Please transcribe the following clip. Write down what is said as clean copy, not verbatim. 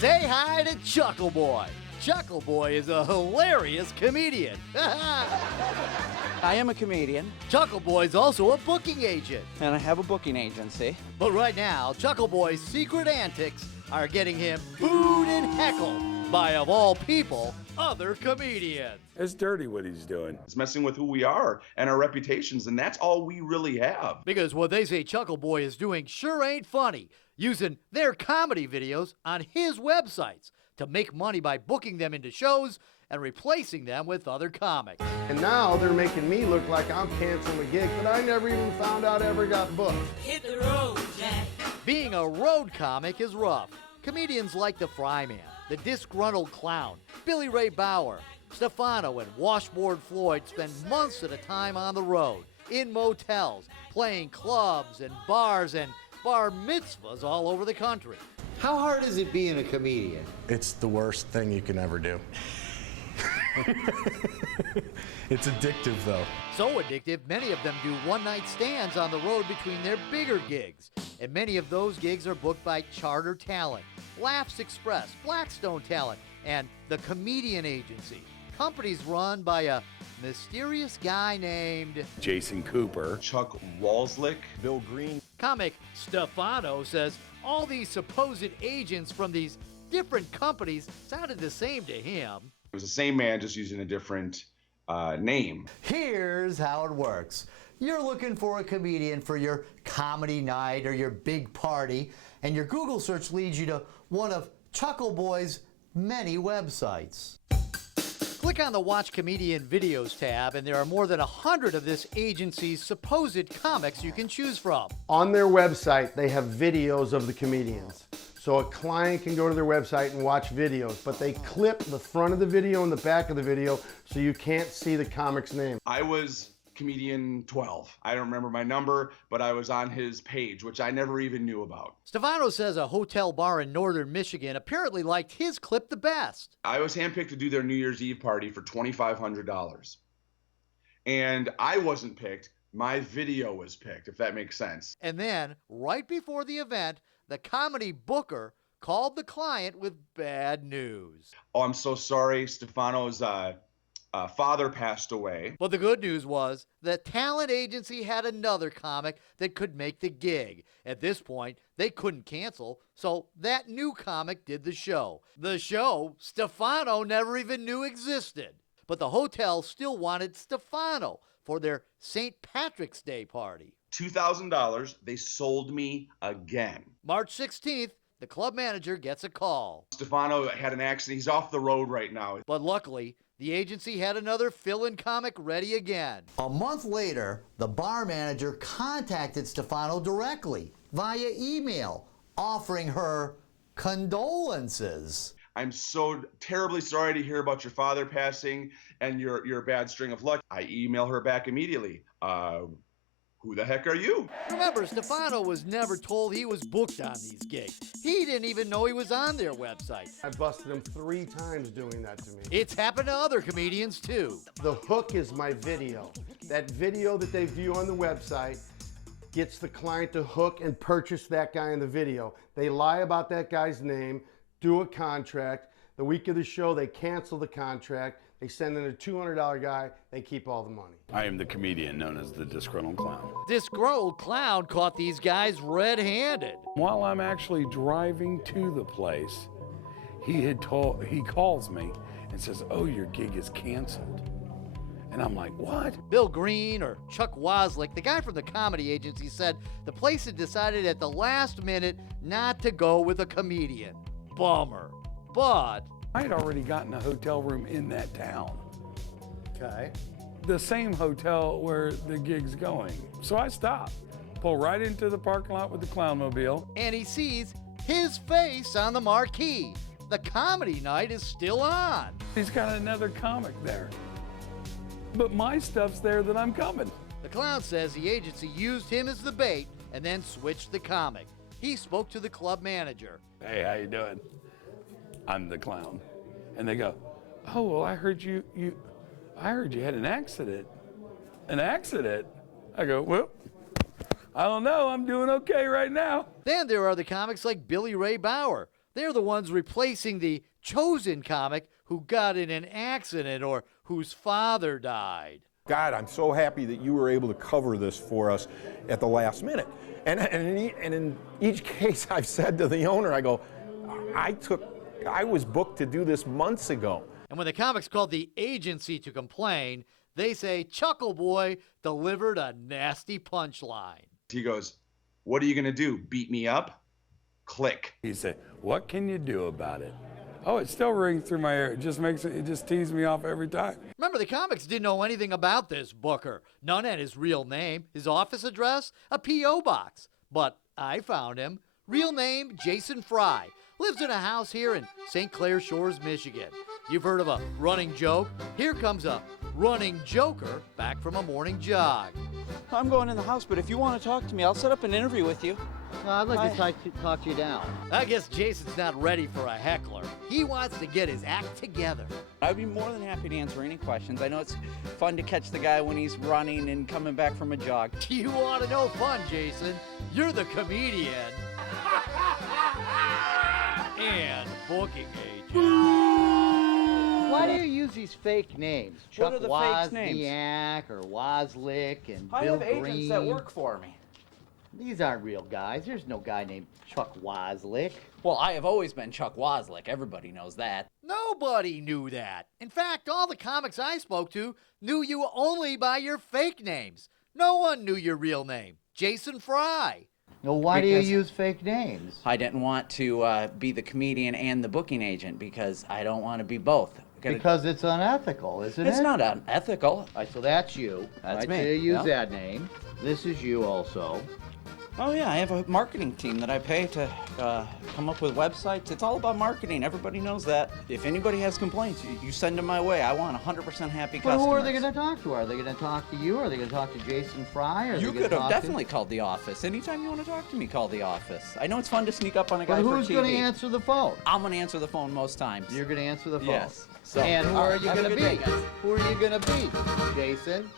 Say hi to Chuckle Boy. Chuckle Boy is a hilarious comedian. I am a comedian. Chuckle Boy's also a booking agent. And I have a booking agency. But right now, Chuckle Boy's secret antics are getting him booed and heckled by, of all people, other comedians. It's dirty what he's doing. It's messing with who we are and our reputations, and that's all we really have. Because what they say Chuckle Boy is doing sure ain't funny, using their comedy videos on his websites to make money by booking them into shows and replacing them with other comics. And now they're making me look like I'm canceling a gig that I never even found out ever got booked. Hit the road, Jack. Being a road comic is rough. Comedians like the Fry Man, the Disgruntled Clown, Billy Ray Bauer, Stefano, and Washboard Floyd spend months at a time on the road, in motels, playing clubs and bars and bar mitzvahs all over the country. How hard is it being a comedian? It's the worst thing you can ever do. It's addictive, though. So addictive, many of them do one-night stands on the road between their bigger gigs. And many of those gigs are booked by Charter Talent, Laughs Express, Blackstone Talent, and the Comedian Agency. Companies run by a mysterious guy named Jason Cooper. Chuck Wolchek. Bill Green. Comic Stefano says all these supposed agents from these different companies sounded the same to him. It was the same man, just using a different name. Here's how it works. You're looking for a comedian for your comedy night or your big party, and your Google search leads you to one of Chuckle Boy's many websites. Click on the Watch Comedian Videos tab, and there are more than 100 of this agency's supposed comics you can choose from. On their website, they have videos of the comedians. So a client can go to their website and watch videos, but they clip the front of the video and the back of the video so you can't see the comic's name. I was comedian 12. I don't remember my number, but I was on his page, which I never even knew about. Stefano says a hotel bar in northern Michigan apparently liked his clip the best. I was handpicked to do their New Year's Eve party for $2,500. And I wasn't picked. My video was picked, if that makes sense. And then, right before the event, the comedy booker called the client with bad news. Oh, I'm so sorry. Stefano's father passed away. But the good news was the talent agency had another comic that could make the gig. At this point, they couldn't cancel, so that new comic did the show. The show Stefano never even knew existed. But the hotel still wanted Stefano for their St. Patrick's Day party. $2,000, they sold me again. March 16th, the club manager gets a call. Stefano had an accident. He's off the road right now. But luckily, the agency had another fill-in comic ready again. A month later, the bar manager contacted Stefano directly via email, offering her condolences. I'm so terribly sorry to hear about your father passing and your bad string of luck. I email her back immediately. Who the heck are you? Remember, Stefano was never told he was booked on these gigs. He didn't even know he was on their website. I busted him 3 times doing that to me. It's happened to other comedians too. The hook is my video. That video that they view on the website gets the client to hook and purchase that guy in the video. They lie about that guy's name, do a contract. The week of the show, they cancel the contract. They send in a $200 guy, they keep all the money. I am the comedian known as the Disgruntled Clown. Disgruntled Clown caught these guys red-handed. While I'm actually driving to the place, he calls me and says, "Oh, your gig is canceled." And I'm like, "What?" Bill Green, or Chuck Wolchek, the guy from the comedy agency, said the place had decided at the last minute not to go with a comedian. Bummer. But I had already gotten a hotel room in that town. Okay. The same hotel where the gig's going. So I stop, pull right into the parking lot with the Clownmobile. and he sees his face on the marquee. The comedy night is still on. He's got another comic there. But my stuff's there that I'm coming. The clown says the agency used him as the bait and then switched the comic. He spoke to the club manager. "Hey, how you doing? I'm the clown." And they go, "Oh, well, I heard you had an accident." "An accident?" I go, "Well, I don't know. I'm doing okay right now." Then there are the comics like Billy Ray Bauer, They're the ones replacing the chosen comic who got in an accident or whose father died. God, I'm so happy that you were able to cover this for us at the last minute. And in each case, I've said to the owner, I go, I was booked to do this months ago. And when the comic's called the agency to complain, they say Chuckle Boy delivered a nasty punchline. He goes, "What are you going to do? Beat me up?" Click. He said, "What can you do about it?" Oh, it still rings through my ear. It just teases me off every time. Remember, the comics didn't know anything about this Booker. None had his real name, his office address, a P.O. box. But I found him. Real name, Jason Fry. Lives in a house here in St. Clair Shores, Michigan. You've heard of a running joke? Here comes a running joker back from a morning jog. I'm going in the house, but if you want to talk to me, I'll set up an interview with you. I'd like to talk you down. I guess Jason's not ready for a heckler. He wants to get his act together. I'd be more than happy to answer any questions. I know it's fun to catch the guy when he's running and coming back from a jog. You want to know fun, Jason? You're the comedian and booking agent. Why do you use these fake names? What Chuck are the fake names? Wozniak or Wozlick and I Bill have agents Green. that work for me. These aren't real guys. There's no guy named Chuck Wozlick. Well, I have always been Chuck Wozlick. Everybody knows that. Nobody knew that. In fact, all the comics I spoke to knew you only by your fake names. No one knew your real name, Jason Fry. Well, why do you Because- use fake names? I didn't want to be the comedian and the booking agent because I don't want to be both. Because it's unethical, isn't it? It's not unethical. All right, so that's you. That's right, me, So you use yeah. that name. This is you also. Oh yeah, I have a marketing team that I pay to come up with websites. It's all about marketing. Everybody knows that. If anybody has complaints, you send them my way. I want 100% happy But customers. who are they going to talk to? Are they going to talk to you? Are they going to talk to Jason Fry? Are You they gonna could have talk definitely called the office. Anytime you want to talk to me, call the office. I know it's fun to sneak up on a But guy for who's TV. going to answer the phone? I'm going to answer the phone most times. You're going to answer the phone. Yes. So, And who all are right, you have a going to good day, be? guys. Who are you going to be, Jason?